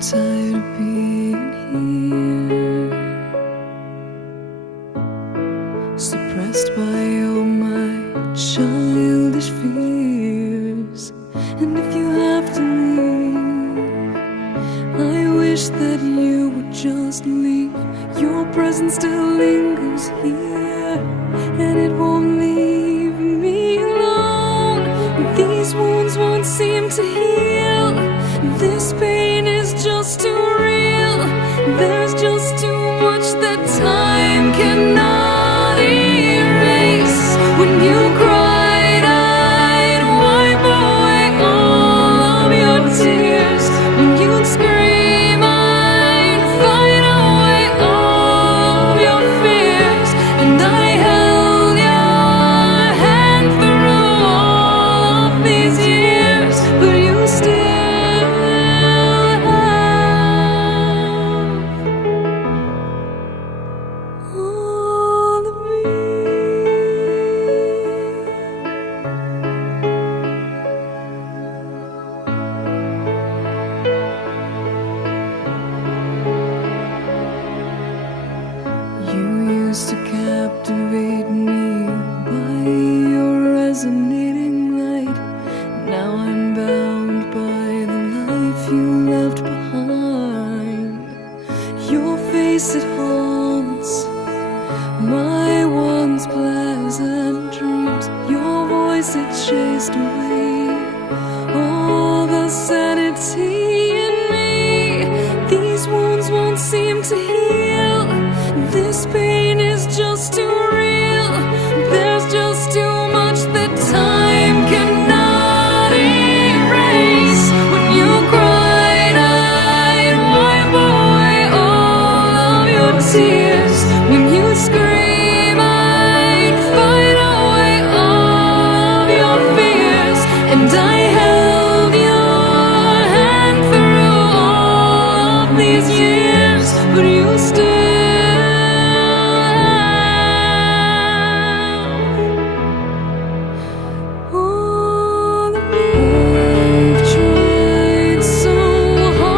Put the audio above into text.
tired of being here, suppressed by all my childish fears. And if you have to leave, I wish that you would just leave. Your presence still lingers here, and it won't leave me alone. These wounds won't seem to heal. This pain is just too real. There's just too much that time cannot erase. When you cried, I'd wipe away all of your tears. When you'd scream, I'd fight away all of your fears. And I held your hand through all of these years, but you still all of me. You used to captivate me by your resonating light. Now I'm bound by the life you left behind. Your face, it haunts my once pleasant dreams. Your voice, it chased away all the sanity in me. These wounds won't seem to heal. This pain is just too real. There's just too much that time cannot erase. When you cried, I'd wipe away all of your tears. When you scream, I'd fight away all of your fears. And I held your hand through all of these years, but you still